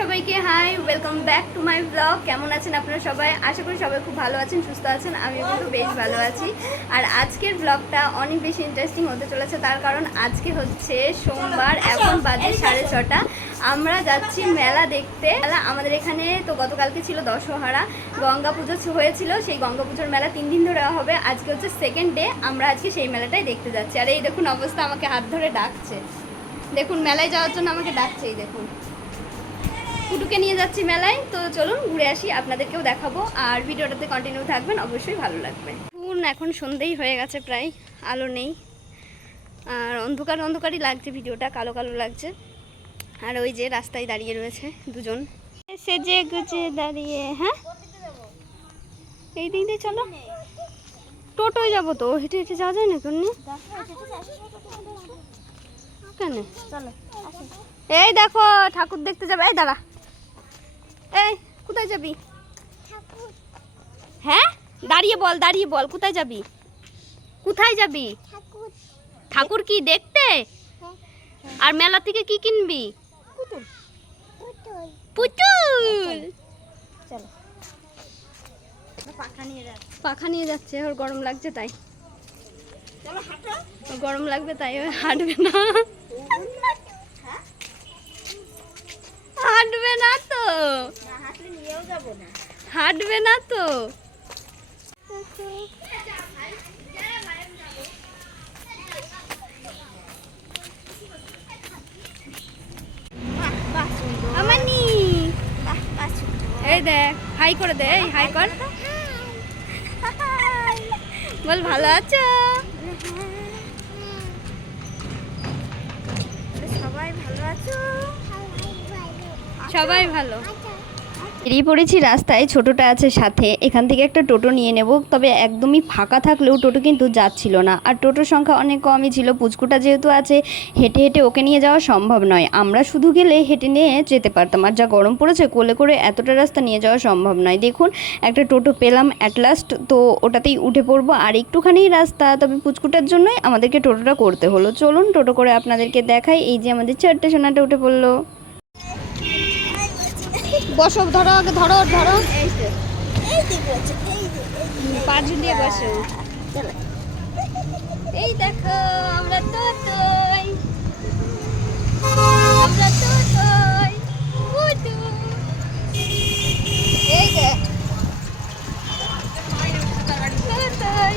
সবাইকে hi welcome back to my blog কেমন আছেন আপনারা সবাই? আশা করি সবাই খুব ভালো আছেন, সুস্থ আছেন। আমিও কিন্তু বেশ ভালো আছি। আর আজকের ব্লগটা অনেক বেশি ইন্টারেস্টিং হতে চলেছে, তার কারণ আজকে হচ্ছে সোমবার, এখন বাজে সাড়ে ছটা। আমরা যাচ্ছি মেলা দেখতে। মেলা আমাদের এখানে তো গতকালকে ছিল দশহারা। গঙ্গা পুজো হয়েছিল, সেই গঙ্গা পুজোর মেলা তিন দিন ধরে হবে। আজকে হচ্ছে সেকেন্ড ডে আমরা আজকে সেই মেলাটাই দেখতে যাচ্ছি। আর এই দেখুন, অবস্থা আমাকে হাত ধরে ডাকছে। দেখুন, মেলায় যাওয়ার জন্য আমাকে ডাকছে, এই দেখুন। কুটুকে নিয়ে যাচ্ছি মেলায়। তো চলুন ঘুরে আসি, আপনাদেরকেও দেখাবো। আর ভিডিওটাতে কন্টিনিউ থাকবেন, অবশ্যই ভালো লাগবে। এখন এখন সন্ধেই হয়ে গেছে প্রায়, আলো নেই। আর অন্ধকার অন্ধকারই লাগছে ভিডিওটা, কালো কালো লাগছে। আর ওই যে রাস্তায় দাঁড়িয়ে রয়েছে দুজন। সেজে গুজে দাঁড়িয়ে হ্যাঁ? এই দিক দিয়ে চলো। টোটোয় যাব তো, হেঁটে হেঁটে যাওয়া যায় না কেন? কেন? এই দেখো, ঠাকুর দেখতে যাবে, এই দাঁড়া। এই, কোথায় যাবি? হ্যাঁ? দাঁড়িয়ে বল দাঁড়িয়ে বল, কোথায় যাবি? কোথায় যাবি? ঠাকুর কি দেখতে? আর মেলা থেকে কি কিনবি? পুতুল। পাখা নিয়ে যাচ্ছে। ওর গরম লাগছে তাই। গরম লাগবে তাই হাঁটবে না। হাঁটবে না হাঁটবে না তো। এই দেখ, হাই করে দে, এই হাই কর। বল, ভালো আছো? সবাই ভালো আছো? সবাই ভালো। বেরিয়ে পড়েছি রাস্তায়, ছোটোটা আছে সাথে। এখান থেকে একটা টোটো নিয়ে নেব, তবে একদমই ফাঁকা থাকলেও টোটো কিন্তু যাচ্ছিল না। আর টোটোর সংখ্যা অনেক কমই ছিল। পুচকুটা যেহেতু আছে, হেঁটে হেঁটে ওকে নিয়ে যাওয়া সম্ভব নয়। আমরা শুধু গেলে হেঁটে নিয়ে যেতে পারতাম। আর যা গরম পড়েছে, কোলে করে এতটা রাস্তা নিয়ে যাওয়া সম্ভব নয়। দেখুন, একটা টোটো পেলাম অ্যাট লাস্ট তো ওটাতেই উঠে পড়ব। আর একটুখানি রাস্তা, তবে পুচকুটার জন্যই আমাদেরকে টোটোটা করতে হলো। চলুন টোটো করে আপনাদেরকে দেখাই। এই যে আমাদের চারটে সোনাটা উঠে পড়ল। বসো, ধরো ধরো ধরো। এই তো এই দেখো, আমরা তো তোই আমরা তো তোই এই দেখ। তোই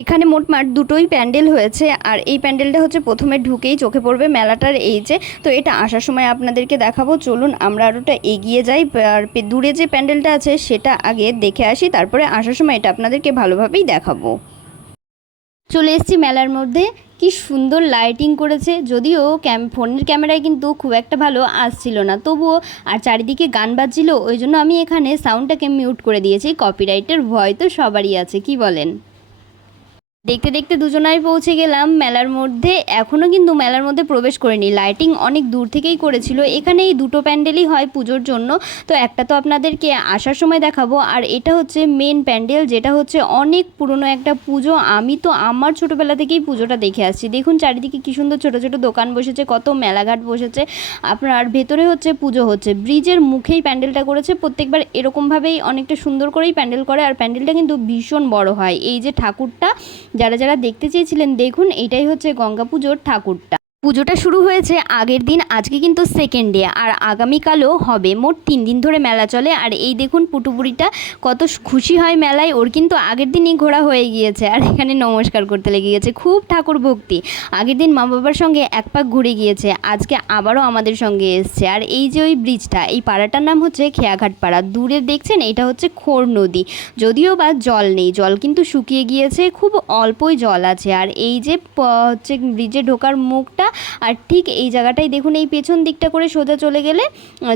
এখানে মোটমাট দুটোই প্যান্ডেল হয়েছে, আর এই প্যান্ডেলটা হচ্ছে প্রথমে ঢুকেই চোখে পড়বে মেলাটার এই যে। তো এটা আসার সময় আপনাদেরকে দেখাবো, চলুন আমরা আরোটা এগিয়ে যাই। আর দূরে যে প্যান্ডেলটা আছে সেটা আগে দেখে আসি, তারপরে আসার সময় এটা আপনাদেরকে ভালোভাবেই দেখাবো। চলে এসেছি মেলার মধ্যে। কি সুন্দর লাইটিং করেছে। যদিও ক্যাম ফোনের ক্যামেরায় কিন্তু খুব একটা ভালো আসছিল না। তবুও আর চারিদিকে গান বাজছিল, ওই জন্য আমি এখানে সাউন্ডটাকে মিউট করে দিয়েছি। কপিরাইটের ভয় তো সবারই আছে, কি বলেন? দেখতে দেখতে দুজনাই পৌঁছে গেলাম মেলার মধ্যে। এখনও কিন্তু মেলার মধ্যে প্রবেশ করিনি। লাইটিং অনেক দূর থেকেই করেছিল। এখানে এই দুটো প্যান্ডেলই হয় পুজোর জন্য। তো একটা তো আপনাদেরকে আসার সময় দেখাবো। আর এটা হচ্ছে মেন প্যান্ডেল, যেটা হচ্ছে অনেক পুরনো একটা পুজো। আমি তো আমার ছোটোবেলা থেকেই পুজোটা দেখে আসছি। দেখুন চারিদিকে কী সুন্দর ছোটো ছোটো দোকান বসেছে, কত মেলাঘাট বসেছে। আপনার ভেতরে হচ্ছে পুজো হচ্ছে। ব্রিজের মুখেই প্যান্ডেলটা করেছে। প্রত্যেকবার এরকমভাবেই অনেকটা সুন্দর করেই প্যান্ডেল করে। আর প্যান্ডেলটা কিন্তু ভীষণ বড় হয়। এই যে ঠাকুরটা যারা যারা দেখতে চেয়েছিলেন দেখুন এটাই হচ্ছে গঙ্গা পুজোর ঠাকুরটা। পুজোটা শুরু হয়েছে আগের দিন, আজকে কিন্তু সেকেন্ড ডে আর আগামীকালও হবে। মোট তিন দিন ধরে মেলা চলে, আর এই দেখুন পুটুপুরিটা, কত খুশি হয় মেলায়। ওর কিন্তু আগের দিনই ঘোরা হয়ে গিয়েছে, আর এখানে নমস্কার করতে লেগে গিয়েছে। খুব ঠাকুর ভক্তি। আগের দিন মা বাবার সঙ্গে এক পাক ঘুরে গিয়েছে, আজকে আবারও আমাদের সঙ্গে এসছে। আর এই যে ওই ব্রিজটা এই পাড়াটার নাম হচ্ছে খেয়াঘাট পাড়া। দূরে দেখছেন, এটা হচ্ছে খোর নদী। যদিও বা জল নেই, জল কিন্তু শুকিয়ে গিয়েছে, খুব অল্পই জল আছে। আর এই যে হচ্ছে ব্রিজে ঢোকার মুখটা আর ঠিক এই জায়গাটাই দেখুন, এই পেছন দিকটা করে সোজা চলে গেলে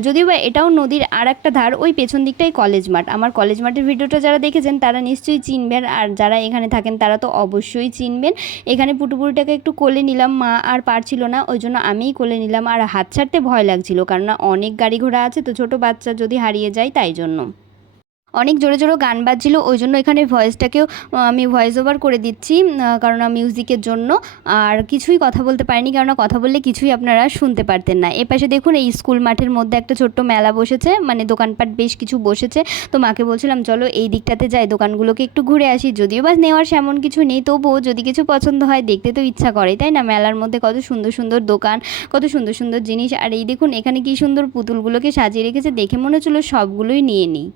যদিও বা এটাও নদীর আর একটা ধার, ওই পেছন দিকটাই কলেজ মাঠ। আমার কলেজ মাঠের ভিডিওটা যারা দেখেছেন, তারা নিশ্চয়ই চিনবেন, আর যারা এখানে থাকেন, তারা তো অবশ্যই চিনবেন। এখানে পুটুপুরিটাকে একটু কোলে নিলাম, মা আর পারছিল না, ওই জন্য আমিই কোলে নিলাম, আর হাত ছাড়তে ভয় লাগছিল কারণ অনেক গাড়ি ঘোড়া আছে, তো ছোট বাচ্চা যদি হারিয়ে যায়, তাই জন্য। অনেক জোরে জোরে গান বাজছিল, ওই জন্য এখানে ভয়েসটাকেও আমি ভয়েস ওভার করে দিচ্ছি কারণ মিউজিকের জন্য, আর কিছুই কথা বলতে পারিনি কেননা কথা বললে কিছুই আপনারা শুনতে পারতেন না। এ পাশে দেখুন, এই স্কুল মাঠের মধ্যে একটা ছোট্ট মেলা বসেছে মানে দোকানপাট বেশ কিছু বসেছে। তো মাকে বলছিলাম, চলো এই দিকটাতে যাই, দোকানগুলোকে একটু ঘুরে আসি। যদিও বা নেওয়ার সেমন কিছু নেই, তবুও যদি কিছু পছন্দ হয়, দেখতে তো ইচ্ছা করে, তাই না? মেলার মধ্যে কত সুন্দর সুন্দর দোকান, কত সুন্দর সুন্দর জিনিস, আর এই দেখুন, এখানে কি সুন্দর পুতুলগুলোকে সাজিয়ে রেখেছে, দেখে মনে হচ্ছিল সবগুলোই নিয়ে নিই।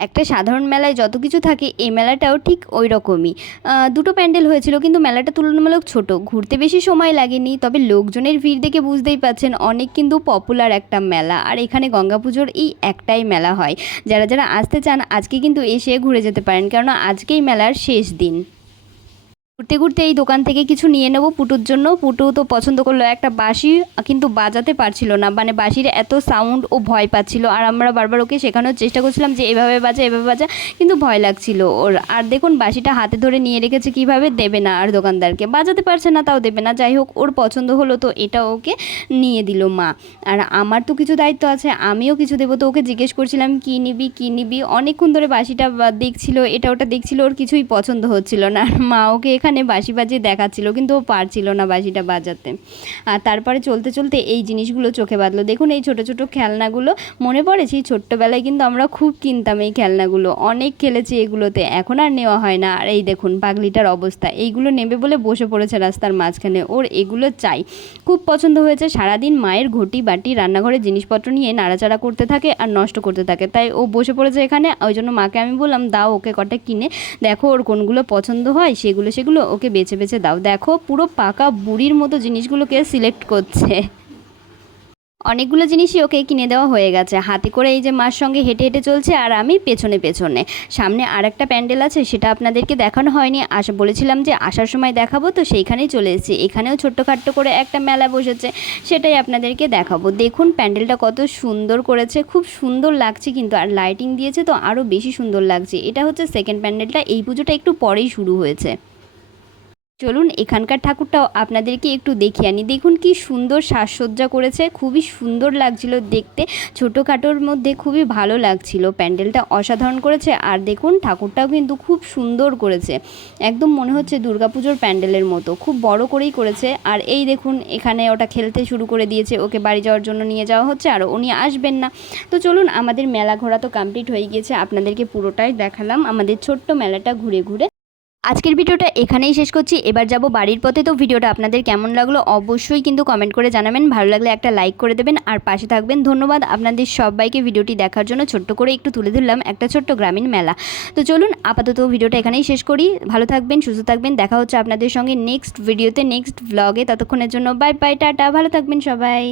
একটা সাধারণ মেলায় যত কিছু থাকে, এই মেলাটাও ঠিক ওই রকমই দুটো প্যান্ডেল হয়েছিল, কিন্তু মেলাটা তুলনামূলক ছোট। ঘুরতে বেশি সময় লাগেনি, তবে লোকজনের ভিড় দেখে বুঝতেই পাচ্ছেন, অনেক কিন্তু পপুলার একটা মেলা। আর এখানে গঙ্গা পুজোর এই একটাই মেলা হয়। যারা যারা আসতে চান, আজকে কিন্তু এসে ঘুরে যেতে পারেন, কেননা আজকেই মেলার শেষ দিন। ঘুরতে ঘুরতে এই দোকান থেকে কিছু নিয়ে নেব পুটুর জন্য। পুটু তো পছন্দ করল একটা বাঁশি, কিন্তু বাজাতে পারছিল না। মানে বাঁশির এত সাউন্ড ও ভয় পাচ্ছিল। আর আমরা বারবার ওকে শেখানোর চেষ্টা করছিলাম যে, এভাবে বাজা এভাবে বাজা। কিন্তু ভয় লাগছিল ওর। আর দেখুন, বাঁশিটা হাতে ধরে নিয়ে রেখেছে কীভাবে? দেবে না আর দোকানদারকে। বাজাতে পারছে না, তাও দেবে না। যাই হোক, ওর পছন্দ হলো তো এটা ওকে নিয়ে দিল মা। আর আমার তো কিছু দায়িত্ব আছে, আমিও কিছু দেবো। তো ওকে জিজ্ঞেস করছিলাম, কী নিবি কী নিবি? অনেকক্ষণ ধরে বাঁশিটা দেখছিল, এটা ওটা দেখছিল, ওর কিছুই পছন্দ হচ্ছিল না। আর মা ওকে এখানে বাঁশি বাজিয়ে দেখাচ্ছিল, কিন্তু ও পারছিল না বাঁশিটা বাজাতে। আর তারপরে চলতে চলতে এই জিনিসগুলো চোখে বাঁধলো। দেখুন এই ছোট ছোট খেলনাগুলো, মনে পড়ে সেই ছোট্টবেলায় কিন্তু আমরা খুব কিনতাম এই খেলনাগুলো। অনেক খেলেছি এগুলোতে, এখন আর নেওয়া হয় না। আর এই দেখুন পাগলিটার অবস্থা। এইগুলো নেবে বলে বসে পড়েছে রাস্তার মাঝখানে। ওর এগুলো চাই। খুব পছন্দ হয়েছে সারাদিন মায়ের ঘটি, বাটি, রান্নাঘরের জিনিসপত্র নিয়ে নাড়াচাড়া করতে থাকে আর নষ্ট করতে থাকে। তাই ও বসে পড়েছে এখানে। ওই জন্য মাকে আমি বললাম, দাও ওকে কটা কিনে। দেখো ওর কোনগুলো পছন্দ হয়, সেগুলো সেগুলো ওকে বেছে বেছে দাও। দেখো, পুরো পাকা বুড়ির মতো জিনিসগুলোকে সিলেক্ট করছে। অনেকগুলো জিনিসই ওকে কিনে দেওয়া হয়ে গেছে। হাতে করে এই যে মার সঙ্গে হেঁটে হেঁটে চলছে আর আমি পেছনে পেছনে। সামনে আর একটা প্যান্ডেল আছে, সেটা আপনাদেরকে দেখানো হয়নি। আস বলেছিলাম যে আসার সময় দেখাবো, তো সেইখানেই চলে এসেছি। এখানেও ছোট্টখাট্ট করে একটা মেলা বসেছে, সেটাই আপনাদেরকে দেখাবো। দেখুন, প্যান্ডেলটা কত সুন্দর করেছে। খুব সুন্দর লাগছে কিন্তু, আর লাইটিং দিয়েছে তো আরও বেশি সুন্দর লাগছে। এটা হচ্ছে সেকেন্ড প্যান্ডেলটা, এই পুজোটা একটু পরেই শুরু হয়েছে। চলুন এখানকার ঠাকুরটাও আপনাদেরকে একটু দেখিয়ে আনি। দেখুন কি সুন্দর সাজসজ্জা করেছে, খুবই সুন্দর লাগছিল দেখতে। ছোটোখাটোর মধ্যে খুবই ভালো লাগছিল, প্যান্ডেলটা অসাধারণ করেছে। আর দেখুন, ঠাকুরটাও কিন্তু খুব সুন্দর করেছে। একদম মনে হচ্ছে দুর্গাপুজোর প্যান্ডেলের মতো, খুব বড় করেই করেছে। আর এই দেখুন, এখানে ওটা খেলতে শুরু করে দিয়েছে, ওকে বাড়ি যাওয়ার জন্য নিয়ে যাওয়া হচ্ছে, আর উনি আসবেন না। তো চলুন, আমাদের মেলা ঘোরা তো কমপ্লিট হয়ে গিয়েছে, আপনাদেরকে পুরোটাই দেখালাম। আমাদের ছোট্ট মেলাটা ঘুরে ঘুরে আজকের ভিডিওটা এখানেই শেষ করছি। এবার যাব বাড়ির পথে। তো ভিডিওটা আপনাদের কেমন লাগল অবশ্যই কিন্তু কমেন্ট করে জানাবেন। ভালো লাগলে একটা লাইক করে দেবেন। আর পাশে থাকবেন। ধন্যবাদ আপনাদের সবাইকে ভিডিওটি দেখার জন্য। ছোট্ট করে একটু তুলে ধরলাম একটা ছোট্ট গ্রামীণ মেলা। তো চলুন আপাতত ভিডিওটা এখানেই শেষ করি। ভালো থাকবেন, সুস্থ থাকবেন। দেখা হচ্ছে আপনাদের সঙ্গে নেক্সট ভিডিওতে নেক্সট ব্লগে ততক্ষণের জন্য বাই বাই টাটা। ভালো থাকবেন সবাই।